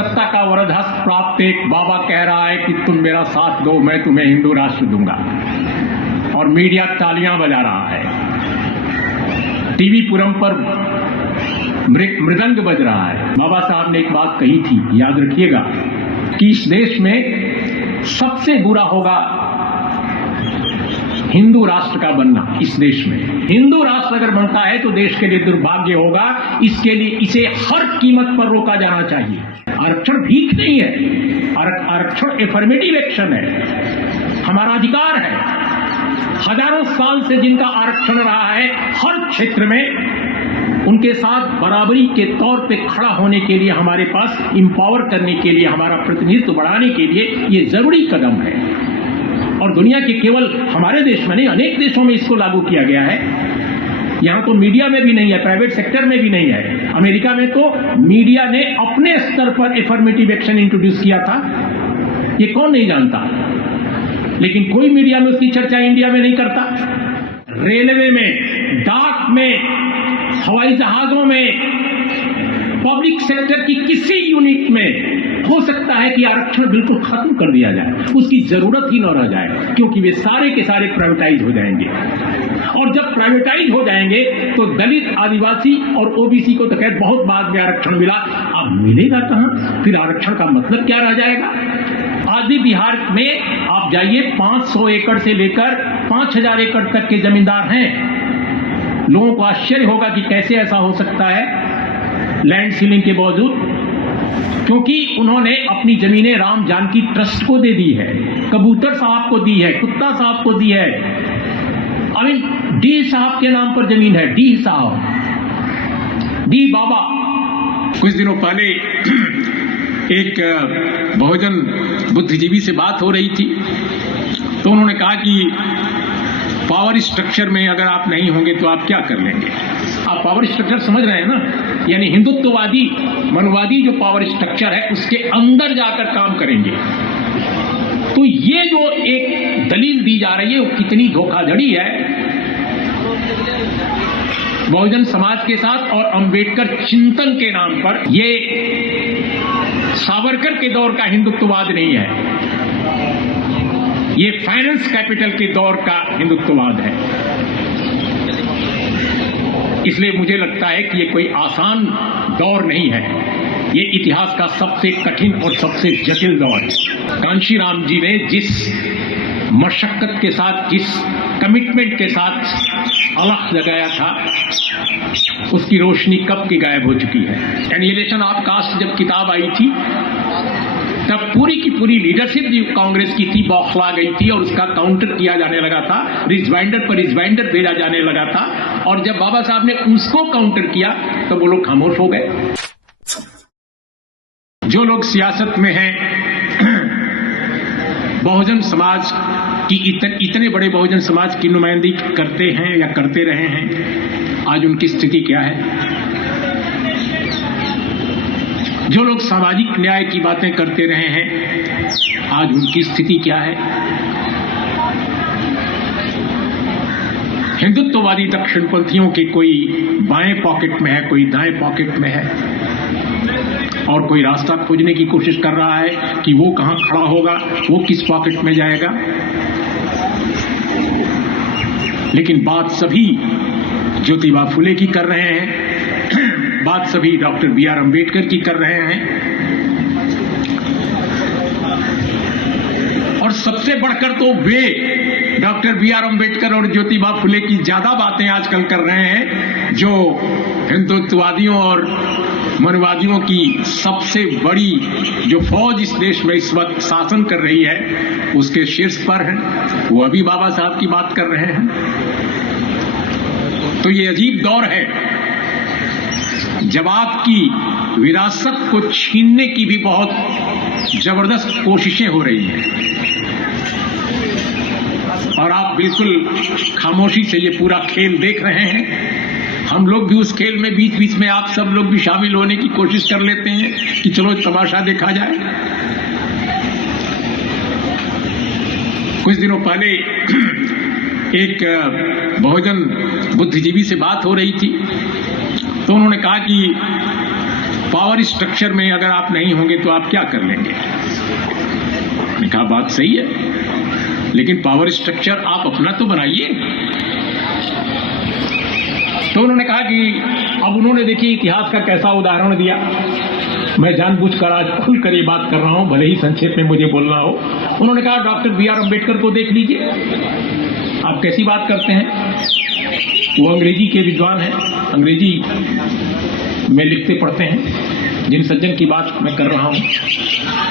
सत्ता का वरदहस्त प्राप्त एक बाबा कह रहा है कि तुम मेरा साथ दो, मैं तुम्हें हिंदू राष्ट्र दूंगा, और मीडिया तालियां बजा रहा है, टीवी पुरम पर मृदंग बज रहा है। बाबा साहब ने एक बात कही थी, याद रखिएगा, कि इस देश में सबसे बुरा होगा हिंदू राष्ट्र का बनना। इस देश में हिंदू राष्ट्र अगर बनता है तो देश के लिए दुर्भाग्य होगा। इसके लिए इसे हर कीमत पर रोका जाना चाहिए। आरक्षण भीख नहीं है, आरक्षण एफर्मेटिव एक्शन है, हमारा अधिकार है। हजारों साल से जिनका आरक्षण रहा है, हर क्षेत्र में उनके साथ बराबरी के तौर पे खड़ा होने के लिए, हमारे पास इंपावर करने के लिए, हमारा प्रतिनिधित्व बढ़ाने के लिए ये जरूरी कदम है। और दुनिया के केवल हमारे देश में नहीं, अनेक देशों में इसको लागू किया गया है। यहां तो मीडिया में भी नहीं है, प्राइवेट सेक्टर में भी नहीं है। अमेरिका में तो मीडिया ने अपने स्तर पर एफर्मेटिव एक्शन इंट्रोड्यूस किया था, ये कौन नहीं जानता। लेकिन कोई मीडिया में उसकी चर्चा इंडिया में नहीं करता। रेलवे में, डाक में, हवाई जहाजों में, पब्लिक सेक्टर की किसी यूनिट में हो सकता है कि आरक्षण बिल्कुल खत्म कर दिया जाए, उसकी जरूरत ही न रह जाए, क्योंकि वे सारे के सारे प्राइवेटाइज हो जाएंगे। और जब प्राइवेटाइज हो जाएंगे तो दलित, आदिवासी और ओबीसी को तो खैर बहुत बाद में आरक्षण मिला, अब मिलेगा कहां? फिर आरक्षण का मतलब क्या रह जाएगा? आज भी बिहार में आप जाइए, 500 एकड़ से लेकर 5000 एकड़ तक के जमींदार हैं। लोगों को आश्चर्य होगा कि कैसे ऐसा हो सकता है लैंड सीलिंग के बावजूद, क्योंकि उन्होंने अपनी जमीनें राम जानकी ट्रस्ट को दे दी है, कबूतर साहब को दी है, कुत्ता साहब को दी है। अभी डी साहब के नाम पर जमीन है, डी साहब, डी बाबा। कुछ दिनों पहले एक बहुजन बुद्धिजीवी से बात हो रही थी, तो उन्होंने कहा कि पावर स्ट्रक्चर में अगर आप नहीं होंगे तो आप क्या कर लेंगे? आप पावर स्ट्रक्चर समझ रहे हैं ना, यानी हिंदुत्ववादी, मनुवादी जो पावर स्ट्रक्चर है उसके अंदर जाकर काम करेंगे। तो ये जो एक दलील दी जा रही है वो कितनी धोखाधड़ी है बहुजन समाज के साथ। और अंबेडकर चिंतन के नाम पर, ये सावरकर के दौर का हिंदुत्ववाद नहीं है, ये फाइनेंस कैपिटल के दौर का हिंदुत्ववाद है। इसलिए मुझे लगता है कि ये कोई आसान दौर नहीं है, ये इतिहास का सबसे कठिन और सबसे जटिल दौर है। कांशीराम जी ने जिस मशक्कत के साथ, जिस कमिटमेंट के साथ अलख लगाया था, उसकी रोशनी कब की गायब हो चुकी है। एनिहिलेशन ऑफ कास्ट जब किताब आई थी तब पूरी की पूरी लीडरशिप जो कांग्रेस की थी बौखला गई थी और उसका काउंटर किया जाने लगा था, रिजवाइंडर पर रिजवाइंडर भेजा जाने लगा था। और जब बाबा साहब ने उसको काउंटर किया तो वो लोग खामोश हो गए। जो लोग सियासत में हैं, बहुजन समाज की इतने बड़े बहुजन समाज की नुमाइंदगी करते हैं या करते रहे हैं, आज उनकी स्थिति क्या है? जो लोग सामाजिक न्याय की बातें करते रहे हैं, आज उनकी स्थिति क्या है? हिंदुत्ववादी दक्षिणपंथियों के कोई बाएं पॉकेट में है, कोई दाएं पॉकेट में है, और कोई रास्ता खोजने की कोशिश कर रहा है कि वो कहां खड़ा होगा, वो किस पॉकेट में जाएगा। लेकिन बात सभी ज्योतिबा फुले की कर रहे हैं, बात सभी डॉक्टर बी.आर. अम्बेडकर की कर रहे हैं, और सबसे बढ़कर तो वे डॉक्टर बी.आर. अम्बेडकर और ज्योतिबा फुले की ज्यादा बातें आजकल कर रहे हैं, जो हिंदुत्ववादियों और मनुवादियों की सबसे बड़ी जो फौज इस देश में इस वक्त शासन कर रही है उसके शीर्ष पर हैं। वो अभी बाबा साहब की बात कर रहे हैं। तो ये अजीब दौर है जब आपकी विरासत को छीनने की भी बहुत जबरदस्त कोशिशें हो रही हैं, और आप बिल्कुल खामोशी से ये पूरा खेल देख रहे हैं। हम लोग भी उस खेल में बीच बीच में आप सब लोग भी शामिल होने की कोशिश कर लेते हैं कि चलो तमाशा देखा जाए। कुछ दिनों पहले एक बहुजन बुद्धिजीवी से बात हो रही थी, तो उन्होंने कहा कि पावर स्ट्रक्चर में अगर आप नहीं होंगे तो आप क्या कर लेंगे? मैंने कहा बात सही है, लेकिन पावर स्ट्रक्चर आप अपना तो बनाइए। तो उन्होंने कहा कि अब उन्होंने देखिए इतिहास का कैसा उदाहरण दिया। मैं जानबूझकर आज खुलकर ये बात कर रहा हूं, भले ही संक्षेप में मुझे बोलना हो। उन्होंने कहा डॉक्टर बी आर अम्बेडकर को देख लीजिए, आप कैसी बात करते हैं। वो अंग्रेजी के विद्वान हैं, अंग्रेजी में लिखते पढ़ते हैं, जिन सज्जन की बात मैं कर रहा हूं।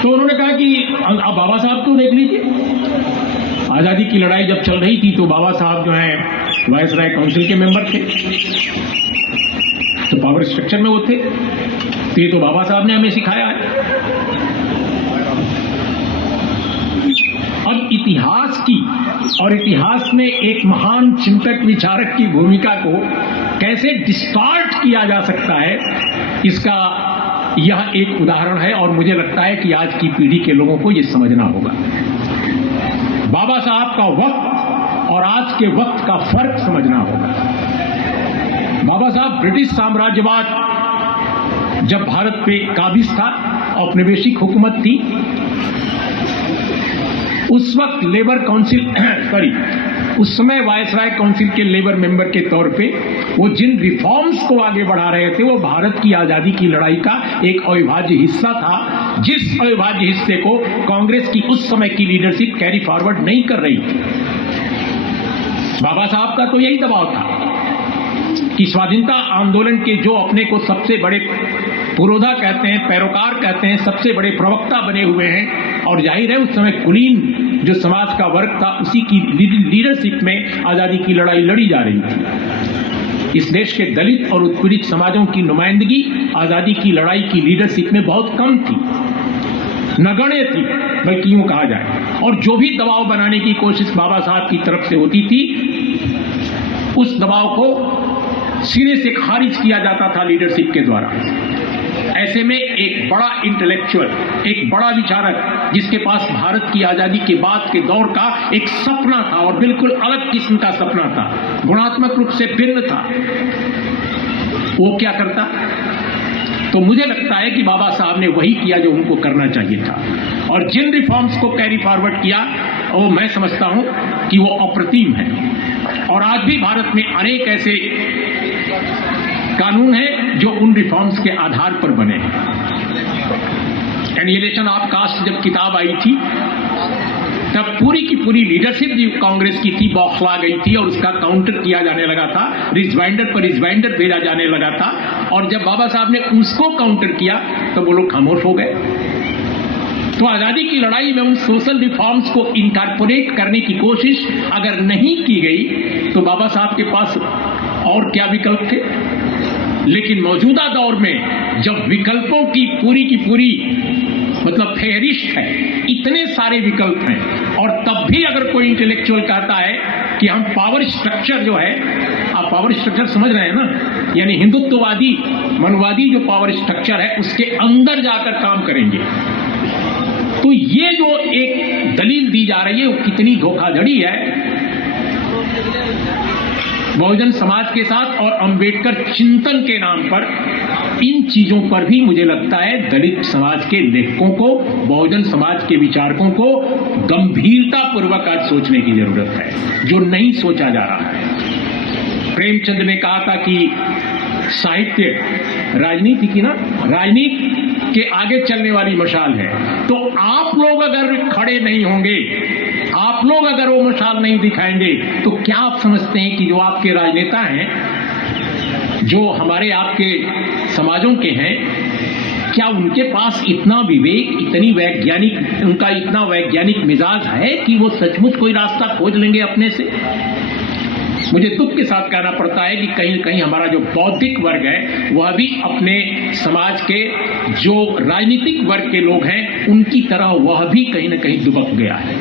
तो उन्होंने कहा कि अब बाबा साहब को देख लीजिए, आजादी की लड़ाई जब चल रही थी तो बाबा साहब जो है वायसराय काउंसिल के मेंबर थे, तो पावर स्ट्रक्चर में वो थे। तो ये तो बाबा साहब ने हमें सिखाया है। अब इतिहास की और इतिहास में एक महान चिंतक विचारक की भूमिका को कैसे डिस्टॉर्ट किया जा सकता है, इसका यह एक उदाहरण है। और मुझे लगता है कि आज की पीढ़ी के लोगों को यह समझना होगा। बाबा साहब का वक्त और आज के वक्त का फर्क समझना होगा। बाबा साहब ब्रिटिश साम्राज्यवाद जब भारत पे काबिज था, औपनिवेशिक हुकूमत थी, उस वक्त लेबर काउंसिल उस समय वायसराय काउंसिल के लेबर मेंबर के तौर पे वो जिन रिफॉर्म्स को आगे बढ़ा रहे थे वो भारत की आजादी की लड़ाई का एक अविभाज्य हिस्सा था, जिस अविभाज्य हिस्से को कांग्रेस की उस समय की लीडरशिप कैरी फॉरवर्ड नहीं कर रही थी। बाबा साहब का तो यही दबाव था कि स्वाधीनता आंदोलन के जो अपने को सबसे बड़े पुरोधा कहते हैं, पैरोकार कहते हैं, सबसे बड़े प्रवक्ता बने हुए हैं, और जाहिर है उस समय कुलीन जो समाज का वर्ग था उसी की लीडरशिप में आजादी की लड़ाई लड़ी जा रही थी। इस देश के दलित और उत्पीड़ित समाजों की नुमाइंदगी आजादी की लड़ाई की लीडरशिप में बहुत कम थी, नगण्य थी, बल्कि यूं कहा जाए। और जो भी दबाव बनाने की कोशिश बाबा साहब की तरफ से होती थी, उस दबाव को सिरे से खारिज किया जाता था लीडरशिप के द्वारा। ऐसे में एक बड़ा इंटेलेक्चुअल, एक बड़ा विचारक, जिसके पास भारत की आजादी के बाद के दौर का एक सपना था और बिल्कुल अलग किस्म का सपना था, गुणात्मक रूप से भिन्न था, वो क्या करता? तो मुझे लगता है कि बाबा साहब ने वही किया जो उनको करना चाहिए था, और जिन रिफॉर्म्स को कैरी फॉरवर्ड किया वो मैं समझता हूं कि वो अप्रतिम है। और आज भी भारत में अनेक ऐसे कानून है जो उन रिफॉर्म्स के आधार पर बने हैं। एनिहिलेशन ऑफ कास्ट जब किताब आई थी तब पूरी की पूरी लीडरशिप जो कांग्रेस की थी बौखला गई थी और उसका काउंटर किया जाने लगा था, रिजवाइंडर पर रिजवाइंडर भेजा जाने लगा था, और जब बाबा साहब ने उसको काउंटर किया तो वो लोग खामोश हो गए। तो आजादी की लड़ाई में उन सोशल रिफॉर्म्स को इनकॉर्पोरेट करने की कोशिश अगर नहीं की गई तो बाबा साहब के पास और क्या विकल्प थे। लेकिन मौजूदा दौर में जब विकल्पों की पूरी मतलब फेहरिस्त है, इतने सारे विकल्प हैं, और तब भी अगर कोई इंटेलेक्चुअल कहता है कि हम पावर स्ट्रक्चर जो है, आप पावर स्ट्रक्चर समझ रहे हैं ना, यानी हिंदुत्ववादी मनुवादी जो पावर स्ट्रक्चर है उसके अंदर जाकर काम करेंगे, तो ये जो एक दलील दी जा रही है वो कितनी धोखाधड़ी है बहुजन समाज के साथ। और अंबेडकर चिंतन के नाम पर इन चीजों पर भी मुझे लगता है दलित समाज के लेखकों को, बहुजन समाज के विचारकों को गंभीरता पूर्वक आज सोचने की जरूरत है, जो नहीं सोचा जा रहा है। प्रेमचंद ने कहा था कि साहित्य राजनीति की ना, राजनीति के आगे चलने वाली मशाल है। तो आप लोग अगर खड़े नहीं होंगे, आप लोग अगर वो मशाल नहीं दिखाएंगे, तो क्या आप समझते हैं कि जो आपके राजनेता हैं, जो हमारे आपके समाजों के हैं, क्या उनके पास इतना विवेक, इतनी वैज्ञानिक, उनका इतना वैज्ञानिक मिजाज है कि वो सचमुच कोई रास्ता खोज लेंगे अपने से? मुझे दुख के साथ कहना पड़ता है कि कहीं न कहीं हमारा जो बौद्धिक वर्ग है वह भी अपने समाज के जो राजनीतिक वर्ग के लोग हैं उनकी तरह वह भी कहीं न कहीं दुबक गया है,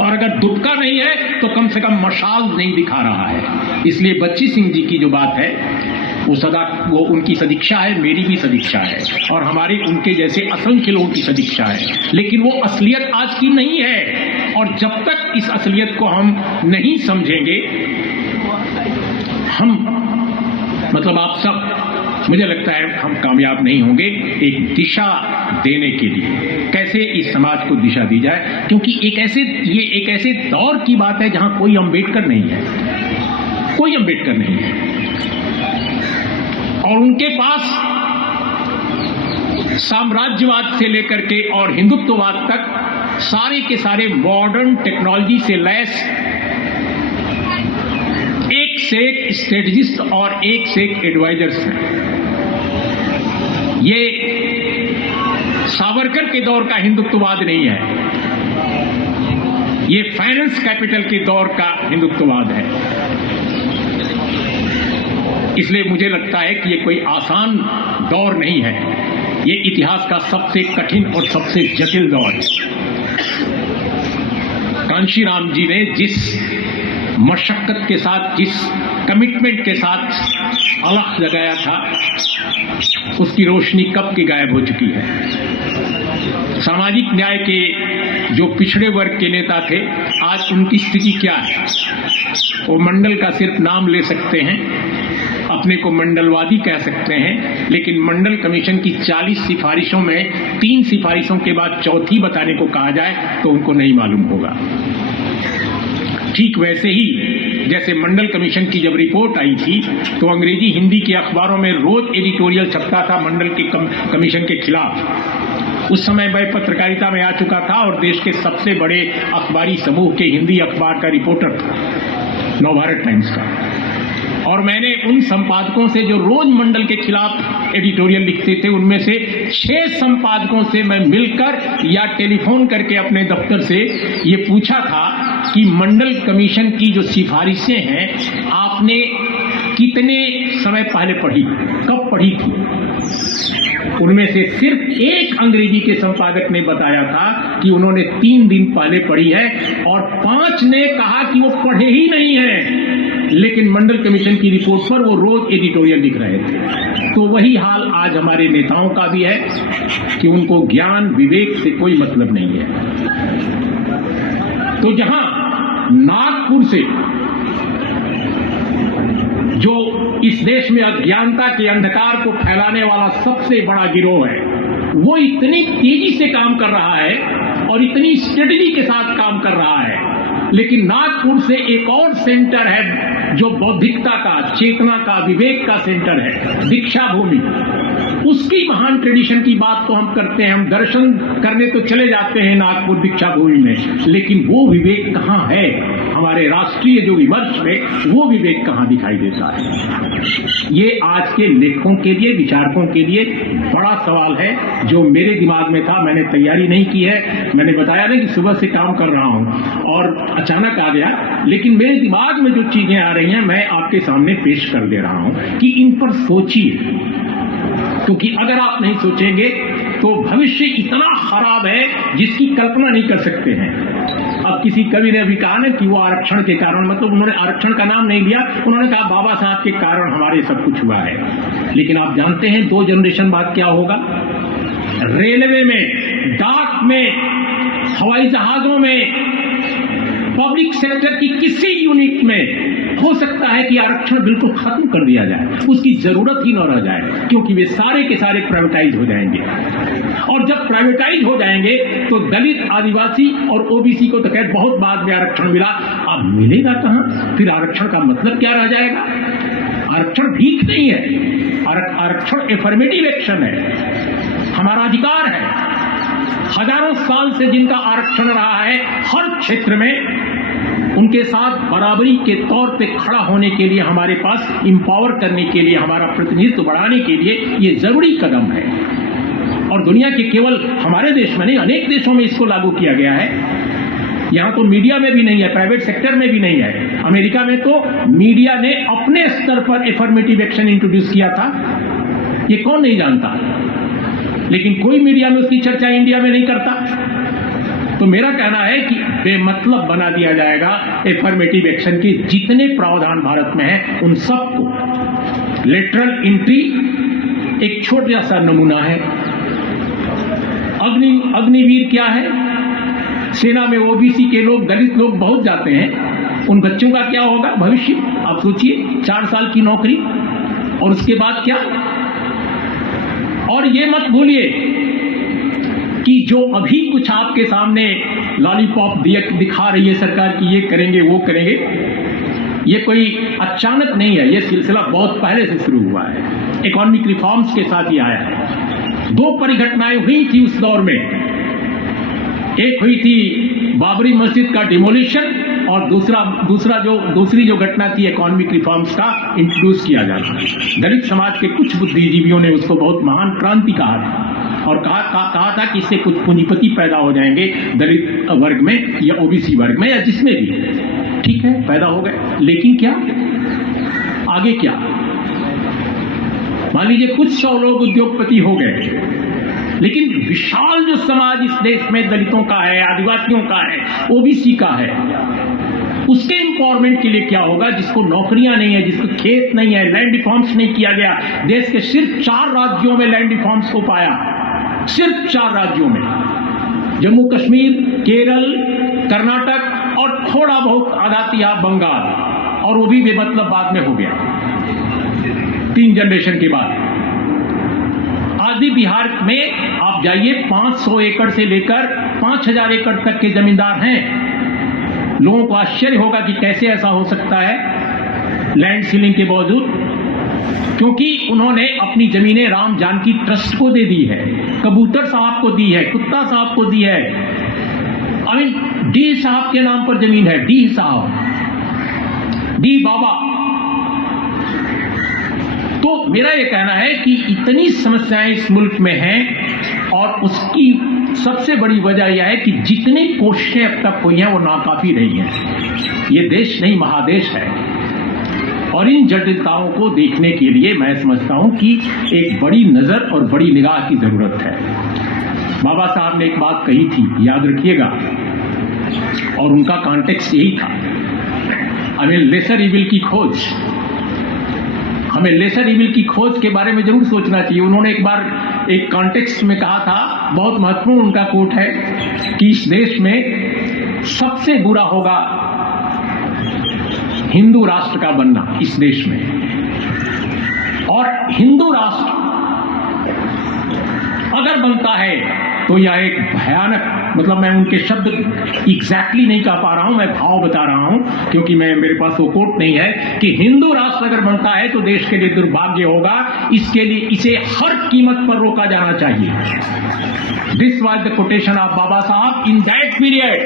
और अगर दुबका नहीं है तो कम से कम मशाल नहीं दिखा रहा है। इसलिए बच्ची सिंह जी की जो बात है वो उनकी सदिक्षा है, मेरी भी सदिक्षा है, और हमारी उनके जैसे असंख्य लोगों की सदिक्षा है, लेकिन वो असलियत आज की नहीं है। और जब तक इस असलियत को हम नहीं समझेंगे, हम मतलब आप सब मुझे लगता है हम कामयाब नहीं होंगे एक दिशा देने के लिए। कैसे इस समाज को दिशा दी जाए, क्योंकि ये एक ऐसे दौर की बात है जहां कोई अम्बेडकर नहीं है, कोई अम्बेडकर नहीं है, और उनके पास साम्राज्यवाद से लेकर के और हिंदुत्ववाद तक सारे के सारे मॉडर्न टेक्नोलॉजी से लैस एक से एक स्ट्रेटजिस्ट और एक से एक एडवाइजर्स हैं। ये सावरकर के दौर का हिंदुत्ववाद नहीं है, ये फाइनेंस कैपिटल के दौर का हिंदुत्ववाद है। इसलिए मुझे लगता है कि ये कोई आसान दौर नहीं है, ये इतिहास का सबसे कठिन और सबसे जटिल दौर है। कांशीराम जी ने जिस मशक्कत के साथ, जिस कमिटमेंट के साथ अलख लगाया था, उसकी रोशनी कब की गायब हो चुकी है। सामाजिक न्याय के जो पिछड़े वर्ग के नेता थे, आज उनकी स्थिति क्या है। वो मंडल का सिर्फ नाम ले सकते हैं, अपने को मंडलवादी कह सकते हैं, लेकिन मंडल कमीशन की 40 सिफारिशों में 3 सिफारिशों के बाद चौथी बताने को कहा जाए तो उनको नहीं मालूम होगा। ठीक वैसे ही जैसे मंडल कमीशन की जब रिपोर्ट आई थी तो अंग्रेजी हिंदी के अखबारों में रोज एडिटोरियल छपता था मंडल के कमीशन के खिलाफ। उस समय मैं पत्रकारिता में आ चुका था और देश के सबसे बड़े अखबारी समूह के हिंदी अखबार का रिपोर्टर था, नवभारत टाइम्स का। और मैंने उन संपादकों से जो रोज मंडल के खिलाफ एडिटोरियल लिखते थे, उनमें से 6 संपादकों से मैं मिलकर या टेलीफोन करके अपने दफ्तर से ये पूछा था कि मंडल कमीशन की जो सिफारिशें हैं आपने कितने समय पहले पढ़ी, कब पढ़ी थी। उनमें से सिर्फ एक अंग्रेजी के संपादक ने बताया था कि उन्होंने 3 दिन पहले पढ़ी है, और 5 ने कहा कि वो पढ़े ही नहीं है, लेकिन मंडल कमीशन की रिपोर्ट पर वो रोज एडिटोरियल लिख रहे थे। तो वही हाल आज हमारे नेताओं का भी है कि उनको ज्ञान विवेक से कोई मतलब नहीं है। तो जहां नागपुर से जो इस देश में अज्ञानता के अंधकार को फैलाने वाला सबसे बड़ा गिरोह है, वो इतनी तेजी से काम कर रहा है और इतनी स्ट्रेटजी के साथ काम कर रहा है, लेकिन नागपुर से एक और सेंटर है जो बौद्धिकता का, चेतना का, विवेक का सेंटर है, दीक्षा भूमि। उसकी महान ट्रेडिशन की बात तो हम करते हैं, हम दर्शन करने तो चले जाते हैं नागपुर दीक्षा भूमि में, लेकिन वो विवेक कहाँ है हमारे राष्ट्रीय जो विमर्श में, वो विवेक कहाँ दिखाई देता है। ये आज के लेखकों के लिए, विचारकों के लिए बड़ा सवाल है जो मेरे दिमाग में था। मैंने तैयारी नहीं की है, मैंने बताया ना कि सुबह से काम कर रहा हूं और अचानक आ गया, लेकिन मेरे दिमाग में जो चीजें आ रही हैं मैं आपके सामने पेश कर दे रहा हूं कि इन पर सोचिए, क्योंकि अगर आप नहीं सोचेंगे तो भविष्य इतना खराब है जिसकी कल्पना नहीं कर सकते हैं। अब किसी कवि ने अभी कहा ना कि वो आरक्षण के कारण, मतलब उन्होंने आरक्षण का नाम नहीं लिया, उन्होंने कहा बाबा साहब के कारण हमारे सब कुछ हुआ है। लेकिन आप जानते हैं 2 जनरेशन बाद क्या होगा। रेलवे में, डाक में, हवाई जहाजों में, पब्लिक सेक्टर की किसी यूनिट में हो सकता है कि आरक्षण बिल्कुल खत्म कर दिया जाए, उसकी जरूरत ही न रह जाए, क्योंकि वे सारे के सारे प्राइवेटाइज हो जाएंगे। और जब प्राइवेटाइज हो जाएंगे तो दलित, आदिवासी और ओबीसी को तो खैर बहुत बाद में आरक्षण मिला, अब मिलेगा कहां? फिर आरक्षण का मतलब क्या रह जाएगा? आरक्षण भीख नहीं है, आरक्षण एफर्मेटिव एक्शन है, हमारा अधिकार है। हजारों साल से जिनका आरक्षण रहा है, हर क्षेत्र में उनके साथ बराबरी के तौर पे खड़ा होने के लिए, हमारे पास इंपावर करने के लिए, हमारा प्रतिनिधित्व बढ़ाने के लिए ये जरूरी कदम है। और दुनिया के केवल हमारे देश में नहीं, अनेक देशों में इसको लागू किया गया है। यहां तो मीडिया में भी नहीं है, प्राइवेट सेक्टर में भी नहीं है। अमेरिका में तो मीडिया ने अपने स्तर पर एफर्मेटिव एक्शन इंट्रोड्यूस किया था, ये कौन नहीं जानता, लेकिन कोई मीडिया में उसकी चर्चा इंडिया में नहीं करता। तो मेरा कहना है कि बेमतलब बना दिया जाएगा एफर्मेटिव एक्शन के जितने प्रावधान भारत में हैं, उन सबको। लेटरल एंट्री एक छोटा सा नमूना है। अग्निवीर क्या है? सेना में ओबीसी के लोग, दलित लोग बहुत जाते हैं, उन बच्चों का क्या होगा भविष्य? आप सोचिए, 4 साल की नौकरी और उसके बाद क्या? और ये मत भूलिए कि जो अभी कुछ आपके सामने लॉलीपॉप दिखा रही है सरकार की ये करेंगे वो करेंगे, ये कोई अचानक नहीं है, ये सिलसिला बहुत पहले से शुरू हुआ है। इकोनॉमिक रिफॉर्म्स के साथ ही आया है। दो परिघटनाएं हुई थी उस दौर में, एक हुई थी बाबरी मस्जिद का डिमोलिशन और दूसरी जो घटना थी इकोनॉमिक रिफॉर्म्स का इंट्रोड्यूस किया जाना। दलित समाज के कुछ बुद्धिजीवियों ने उसको बहुत महान क्रांति कहा था और कहा था कि इससे कुछ पूंजीपति पैदा हो जाएंगे दलित वर्ग में या ओबीसी वर्ग में या जिसमें भी। ठीक है, पैदा हो गए, लेकिन क्या आगे क्या? मान लीजिए कुछ 100 लोग उद्योगपति हो गए, लेकिन विशाल जो समाज इस देश में दलितों का है, आदिवासियों का है, ओबीसी का है, उसके एम्पावरमेंट के लिए क्या होगा? जिसको नौकरियां नहीं है, जिसको खेत नहीं है, लैंड रिफॉर्म्स नहीं किया गया। देश के सिर्फ 4 राज्यों में लैंड रिफॉर्म्स को पाया, सिर्फ 4 राज्यों में, जम्मू कश्मीर, केरल, कर्नाटक और थोड़ा बहुत आजाती बंगाल, और वो भी बेमतलब बाद में हो गया 3 जनरेशन के बाद। आज भी बिहार में आप जाइए, 500 एकड़ से लेकर 5000 एकड़ तक के जमींदार हैं। लोगों को आश्चर्य होगा कि कैसे ऐसा हो सकता है लैंड सीलिंग के बावजूद, क्योंकि उन्होंने अपनी जमीनें राम जानकी ट्रस्ट को दे दी है, कबूतर साहब को दी है, कुत्ता साहब को दी है। डी साहब के नाम पर जमीन है, डी साहब, डी बाबा। तो मेरा ये कहना है कि इतनी समस्याएं इस मुल्क में हैं और उसकी सबसे बड़ी वजह यह है कि जितनी कोशिशें अब तक हुई हैं वो नाकाफी रही हैं। ये देश नहीं महादेश है और इन जटिलताओं को देखने के लिए मैं समझता हूं कि एक बड़ी नजर और बड़ी निगाह की जरूरत है। बाबा साहब ने एक बात कही थी, याद रखिएगा, और उनका कॉन्टेक्स्ट यही था, हमें लेसर इविल की खोज, हमें लेसर इविल की खोज के बारे में जरूर सोचना चाहिए। उन्होंने एक बार एक कॉन्टेक्स्ट में कहा था, बहुत महत्वपूर्ण उनका कोट है, कि इस देश में सबसे बुरा होगा हिंदू राष्ट्र का बनना इस देश में, और हिंदू राष्ट्र अगर बनता है तो यह एक भयानक, मतलब मैं उनके शब्द एग्जैक्टली नहीं कह पा रहा हूं, मैं भाव बता रहा हूं क्योंकि मेरे पास वो कोट नहीं है, कि हिंदू राष्ट्र अगर बनता है तो देश के लिए दुर्भाग्य होगा, इसके लिए इसे हर कीमत पर रोका जाना चाहिए। This was the quotation of Baba Saheb in that period,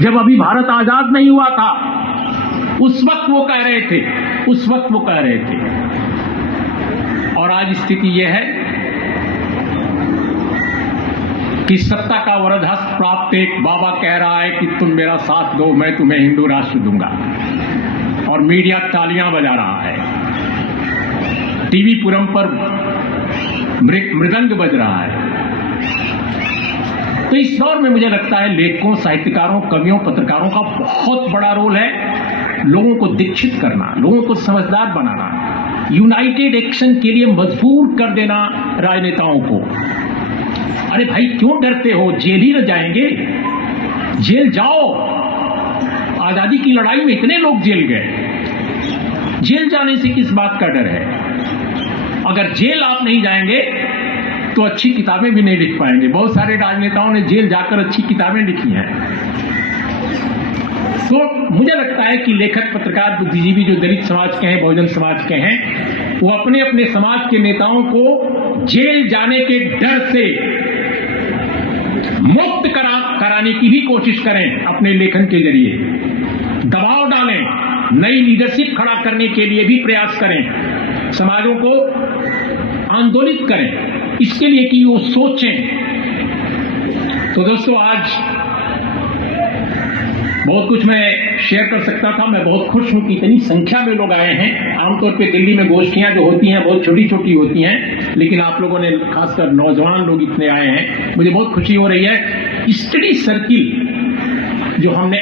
जब अभी भारत आजाद नहीं हुआ था, उस वक्त वो कह रहे थे, उस वक्त वो कह रहे थे। और आज स्थिति यह है कि सत्ता का वरदहस्त प्राप्त एक बाबा कह रहा है कि तुम मेरा साथ दो, मैं तुम्हें हिंदू राष्ट्र दूंगा, और मीडिया तालियां बजा रहा है, टीवी पुरम पर मृदंग बज रहा है। तो इस दौर में मुझे लगता है लेखकों, साहित्यकारों, कवियों, पत्रकारों का बहुत बड़ा रोल है लोगों को दीक्षित करना, लोगों को समझदार बनाना, यूनाइटेड एक्शन के लिए मजबूर कर देना राजनेताओं को। अरे भाई क्यों डरते हो? जेल ही न जाएंगे? जेल जाओ। आजादी की लड़ाई में इतने लोग जेल गए, जेल जाने से किस बात का डर है? अगर जेल आप नहीं जाएंगे तो अच्छी किताबें भी नहीं लिख पाएंगे। बहुत सारे राजनेताओं ने जेल जाकर अच्छी किताबें लिखी हैं। तो मुझे लगता है कि लेखक, पत्रकार, बुद्धिजीवी जो दलित समाज के हैं, बहुजन समाज के हैं, वो अपने अपने समाज के नेताओं को जेल जाने के डर से मुक्त कराने की भी कोशिश करें, अपने लेखन के जरिए दबाव डालें, नई लीडरशिप खड़ा करने के लिए भी प्रयास करें, समाजों को आंदोलित करें इसके लिए कि वो सोचें। तो दोस्तों, आज बहुत कुछ मैं शेयर कर सकता था। मैं बहुत खुश हूं कि इतनी संख्या में लोग आए हैं। आमतौर पे दिल्ली में गोष्ठियां जो होती हैं बहुत छोटी छोटी होती हैं, लेकिन आप लोगों ने, खासकर नौजवान लोग इतने आए हैं, मुझे बहुत खुशी हो रही है। स्टडी सर्किल जो हमने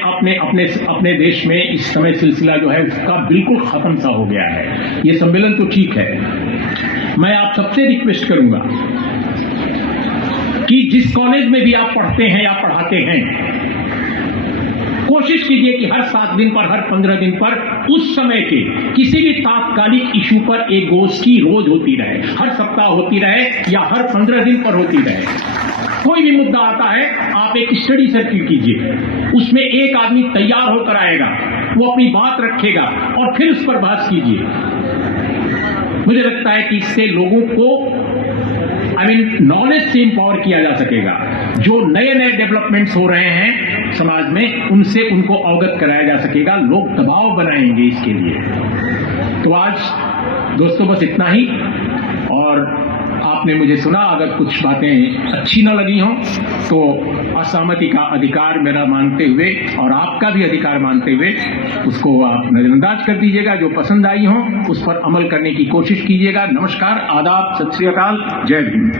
अपने देश में इस समय सिलसिला जो है उसका बिल्कुल खत्म सा हो गया है। ये सम्मेलन तो ठीक है, मैं आप सबसे रिक्वेस्ट करूंगा कि जिस कॉलेज में भी आप पढ़ते हैं या पढ़ाते हैं, कोशिश कीजिए कि हर 7 दिन पर, हर 15 दिन पर उस समय के किसी भी तात्कालिक इशू पर एक गोष्ठी रोज होती रहे, हर सप्ताह होती रहे या हर 15 दिन पर होती रहे। कोई भी मुद्दा आता है, आप एक स्टडी सर्किल कीजिए, उसमें एक आदमी तैयार होकर आएगा, वो अपनी बात रखेगा और फिर उस पर बहस कीजिए। मुझे लगता है कि इससे लोगों को नॉलेज से इंपावर किया जा सकेगा। जो नए नए डेवलपमेंट्स हो रहे हैं समाज में, उनसे उनको अवगत कराया जा सकेगा, लोग दबाव बनाएंगे इसके लिए। तो आज दोस्तों बस इतना ही, और आपने मुझे सुना, अगर कुछ बातें अच्छी न लगी हों तो असहमति का अधिकार मेरा मानते हुए और आपका भी अधिकार मानते हुए उसको आप नजरअंदाज कर दीजिएगा। जो पसंद आई हो उस पर अमल करने की कोशिश कीजिएगा। नमस्कार, आदाब, सत श्री अकाल, जय हिंद।